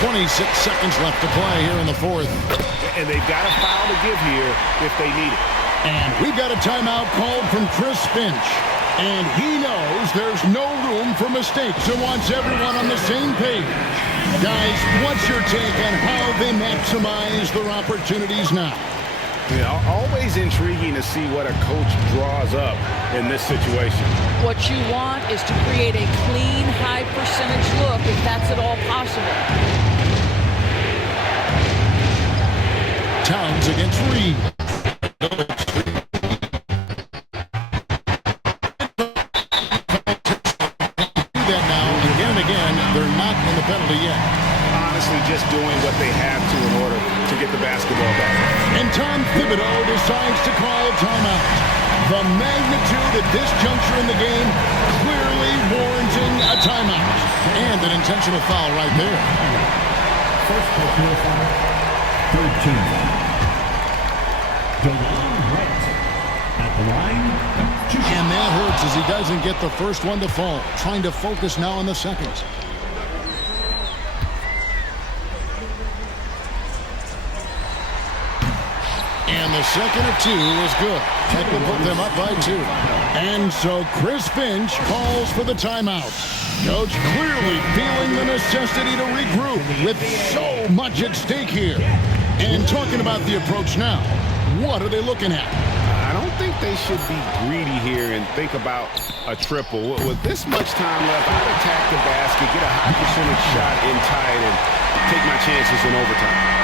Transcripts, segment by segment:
26 seconds left to play here in the fourth. And they've got a foul to give here if they need it. And we've got a timeout called from Chris Finch. And he knows there's no room for mistakes and wants everyone on the same page. Guys, what's your take on how they maximize their opportunities now? Yeah, always intriguing to see what a coach draws up in this situation. What you want is to create a clean, high percentage look if that's at all possible. Towns against Reed. That now, again and again, they're not in the penalty yet. Honestly, just doing what they have to in order to get the basketball back. And Tom Thibodeau decides to call timeout. The magnitude at this juncture in the game clearly warranting a timeout. And an intentional foul right there. First personal foul, 13. At the line. And that hurts as he doesn't get the first one to fall. Trying to focus now on the second. And the second of two is good. That will put them up by 2. And so Chris Finch calls for the timeout. Coach clearly feeling the necessity to regroup with so much at stake here. And talking about the approach now, what are they looking at? I don't think they should be greedy here and think about a triple. With this much time left, I'd attack the basket, get a high percentage shot in tight, and take my chances in overtime.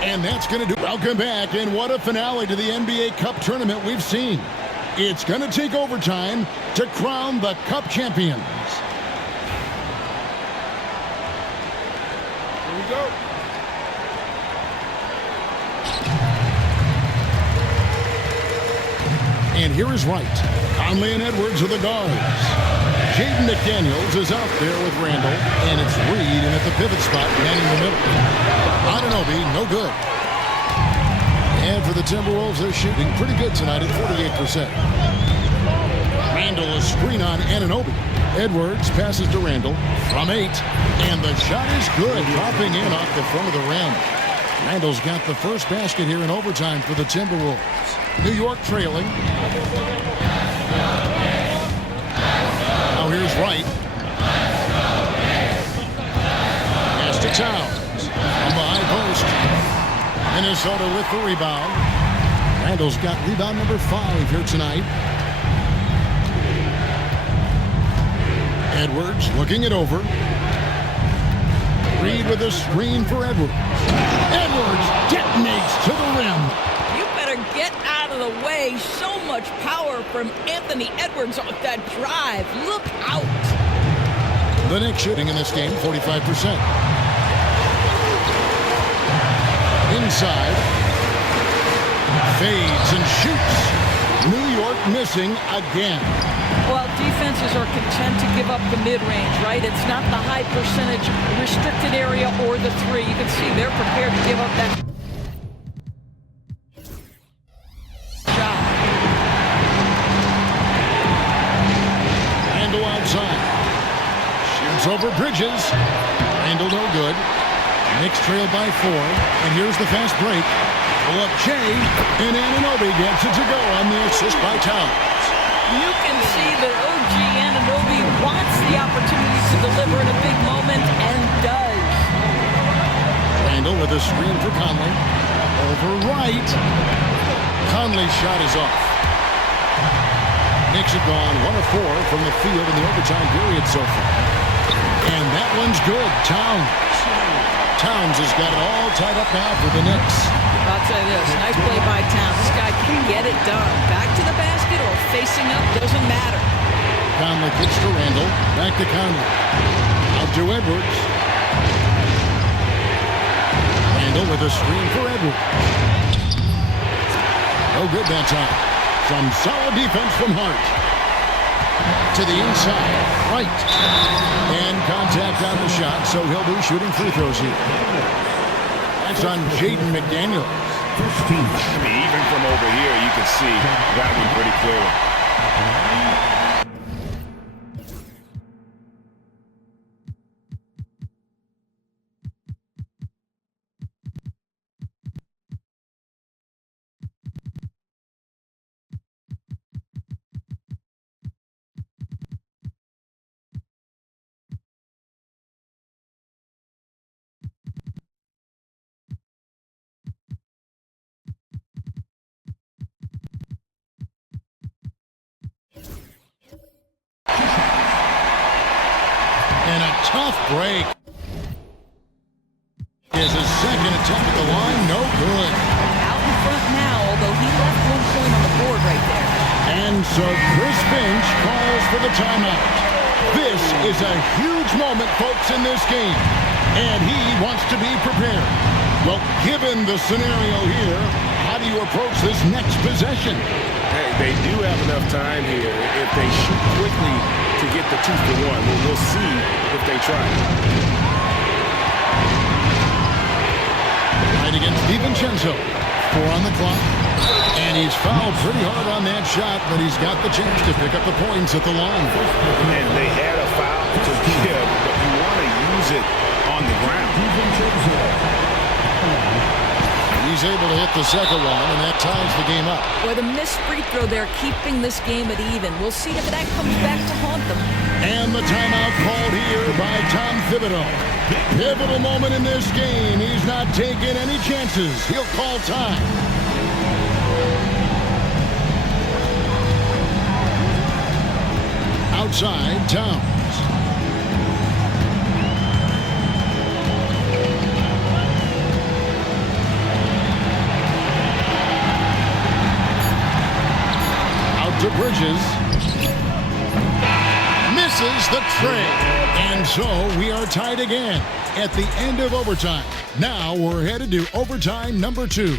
And that's going to do. Welcome back, and what a finale to the NBA Cup tournament we've seen. It's going to take overtime to crown the Cup champions. Here we go. And here is Wright. Conley and Edwards are the guards. Jaden McDaniels is out there with Randall, and it's Reed in at the pivot spot, manning the middle. Anunoby, no good. And for the Timberwolves, they're shooting pretty good tonight at 48%. Randall a screen on Anunoby. Edwards passes to Randall from 8, and the shot is good, dropping in off the front of the rim. Randall's got the first basket here in overtime for the Timberwolves. New York trailing. Now here's Wright. Pass to Towns. From behind post. Minnesota with the rebound. Randall's got rebound number 5 here tonight. Edwards looking it over. Reed with a screen for Edwards. Edwards detonates to the rim. You better get out of the way. So much power from Anthony Edwards off that drive. Look out. The Knicks shooting in this game, 45%. Inside. Fades and shoots. New York missing again. Well, defenses are content to give up the mid-range, right? It's not the high percentage restricted area or the 3. You can see they're prepared to give up that shot. Randall outside. Shoots over Bridges. Randall no good. Knicks trail by 4. And here's the fast break. Pull up Jay. And Anunoby gets it to go on the assist by Towns. You can see that OG Anunoby wants the opportunity to deliver in a big moment and does. Randall with a screen for Conley. Over Wright. Conley's shot is off. Knicks have gone 1 of 4 from the field in the overtime period so far. And that one's good. Towns has got it all tied up now for the Knicks. I'll tell you this, nice play by Towns. This guy can get it done. Back to the basket or facing up, doesn't matter. Conley kicks to Randall. Back to Conley. Out to Edwards. Randall with a screen for Edwards. No good that time. Some solid defense from Hart. To the inside. Right. And contact on the shot, so he'll be shooting free throws here. That's on Jaden McDaniels. I mean, even from over here, you can see that one pretty clearly. Tough break. Is his second attempt at the line. No good. Out in front now, although he left 1 point on the board right there. And so Chris Finch calls for the timeout. This is a huge moment, folks, in this game. And he wants to be prepared. Well, given the scenario here, how do you approach this next possession? Hey, they do have enough time here. If they shoot quickly to get the 2 for 1, we'll see if they try. Right against DiVincenzo. 4 on the clock. And he's fouled pretty hard on that shot, but he's got the chance to pick up the points at the line. And they had a foul to give, but you want to use it on the ground. He's able to hit the second one, and that ties the game up. Boy, the missed free throw there, keeping this game at even. We'll see if that comes back to haunt them. And the timeout called here by Tom Thibodeau. Pivotal moment in this game. He's not taking any chances. He'll call time. Outside, Towns. To Bridges. Misses the tray. And so we are tied again at the end of overtime. Now we're headed to overtime number 2.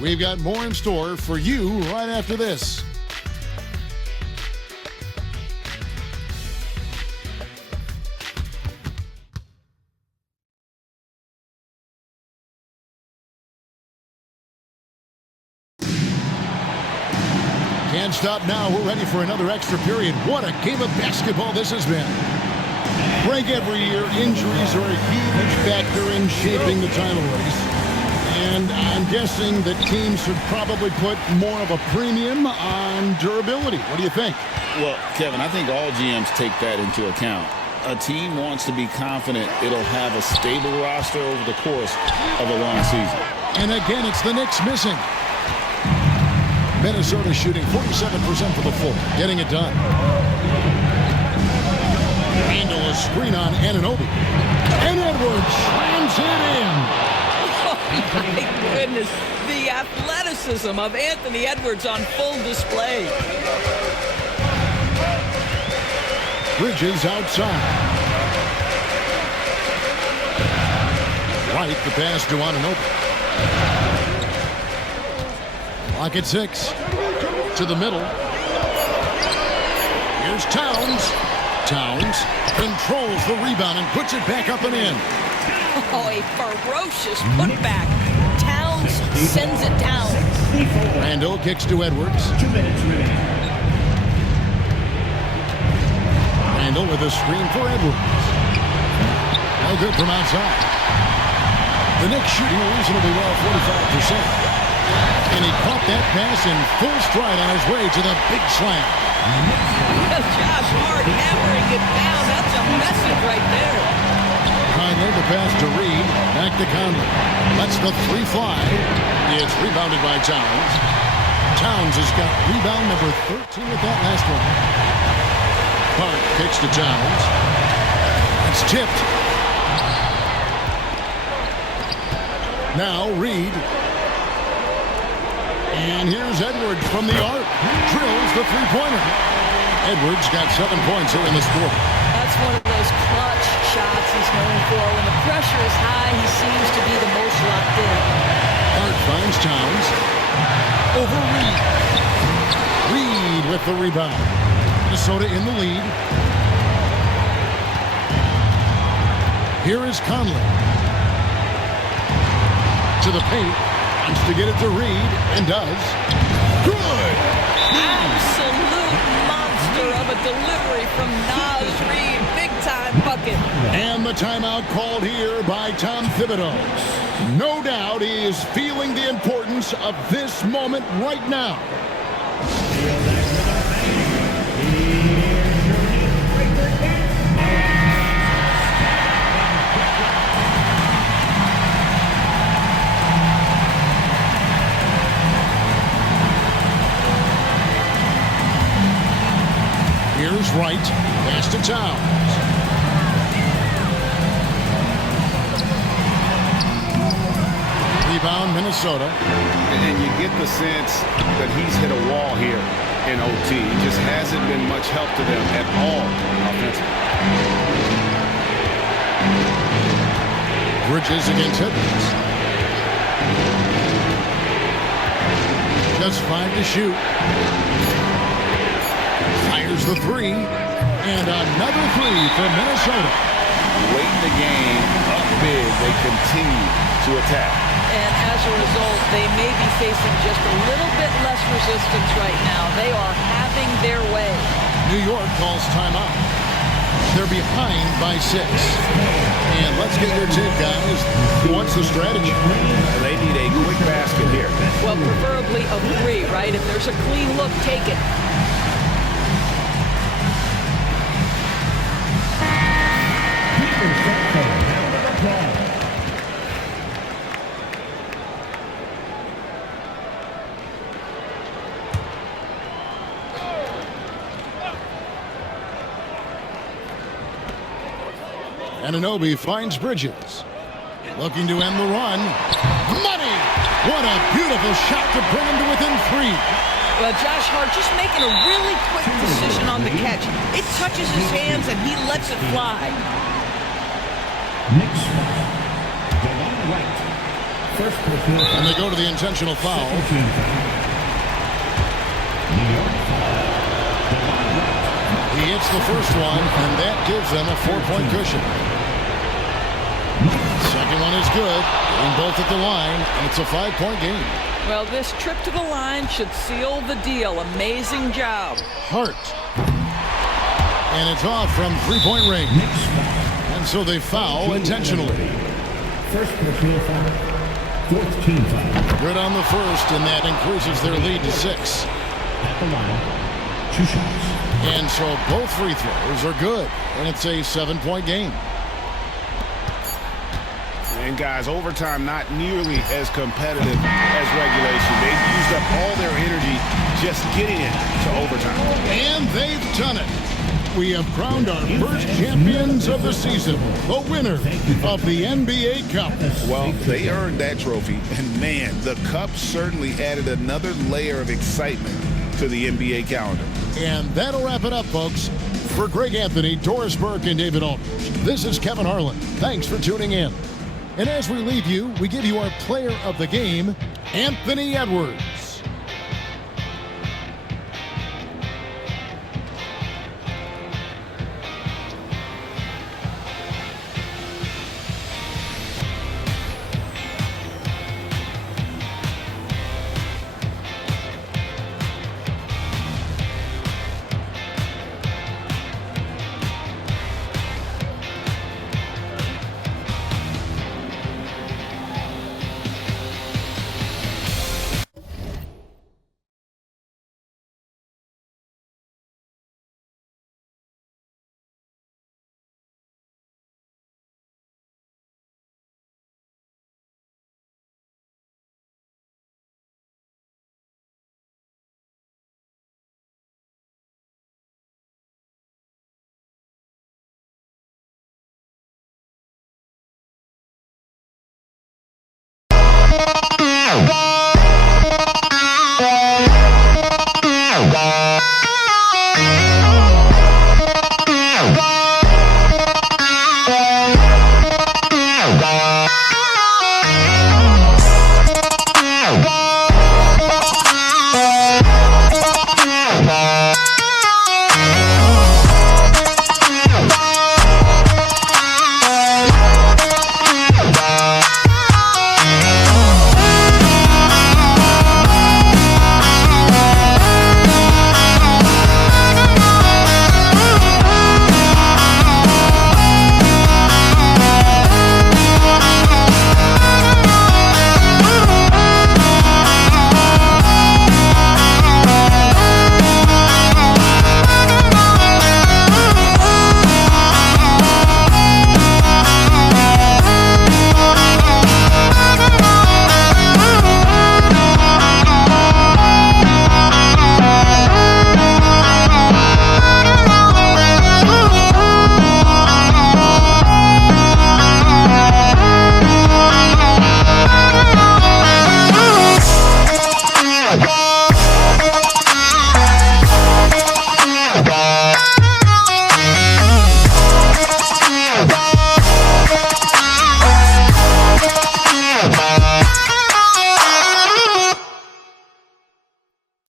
We've got more in store for you right after this. Can't stop now. We're ready for another extra period. What a game of basketball this has been. Break every year, injuries are a huge factor in shaping the title race. And I'm guessing that teams should probably put more of a premium on durability. What do you think? Well, Kevin, I think all GMs take that into account. A team wants to be confident it'll have a stable roster over the course of a long season. And again, it's the Knicks missing. Minnesota shooting 47% for the full, getting it done. Handle a screen on Anunoby. And Edwards slams it in. Oh, my goodness. The athleticism of Anthony Edwards on full display. Bridges outside. Right, the pass to Anunoby. Clock at 6. To the middle. Here's Towns. Towns controls the rebound and puts it back up and in. Oh, a ferocious putback. Towns sends it down. Randall kicks to Edwards. 2 minutes remaining. Randall with a screen for Edwards. No good from outside. The Knicks shooting reasonably well, 45%. And he caught that pass in full stride on his way to the big slam. Josh Hart hammering it down. That's a message right there. Conley, the pass to Reed. Back to Conley. Lets the 3 fly. It's rebounded by Towns. Towns has got rebound number 13 with that last one. Hart kicks to Towns. It's tipped. Now Reed. And here's Edwards from the arc. Drills the 3-pointer. Edwards got 7 points here in this quarter. That's one of those clutch shots he's known for. When the pressure is high, he seems to be the most locked in. Hart finds Towns. Over Reed. Reed with the rebound. Minnesota in the lead. Here is Conley. To the paint. Wants to get it to Reed, and does. Good! Absolute monster of a delivery from Naz Reid. Big-time bucket. And the timeout called here by Tom Thibodeau. No doubt he is feeling the importance of this moment right now. Here's Wright. Pass to Towns. Rebound, Minnesota. And you get the sense that he's hit a wall here in OT. He just hasn't been much help to them at all offensively. Bridges against Edwards. Just 5 to shoot. Fires the three. And another three for Minnesota. Late in the game, up big, they continue to attack. And as a result, they may be facing just a little bit less resistance right now. They are having their way. New York calls timeout. They're behind by 6. And let's get your take, guys. What's the strategy? They need a quick basket here. Well, preferably a 3, right? If there's a clean look, take it. Anunoby finds Bridges. Looking to end the run. Money! What a beautiful shot to bring him to within 3. Well, Josh Hart just making a really quick decision on the catch. It touches his hands and he lets it fly. KNICKS foul. Delon Wright. First personal foul. And they go to the intentional foul. Second team foul. New York foul. Delon Wright. He hits the first one, and that gives them a 4-point cushion. Second one is good. Getting both at the line, and it's a 5-point game. Well, this trip to the line should seal the deal. Amazing job. Hart. And it's off from 3-point range. KNICKS foul. And so they foul intentionally. First personal foul. Fourth team foul. Good on the first, and that increases their lead to 6. At the line. 2 shots. And so both free throws are good, and it's a 7-point game. And guys, overtime not nearly as competitive as regulation. They've used up all their energy just getting it to overtime. And they've done it. We have crowned our first champions of the season, the winner of the NBA Cup. Well, they earned that trophy, and man, the Cup certainly added another layer of excitement to the NBA calendar. And that'll wrap it up, folks. For Greg Anthony, Doris Burke, and David Aldridge, this is Kevin Harlan. Thanks for tuning in. And as we leave you, we give you our player of the game, Anthony Edwards.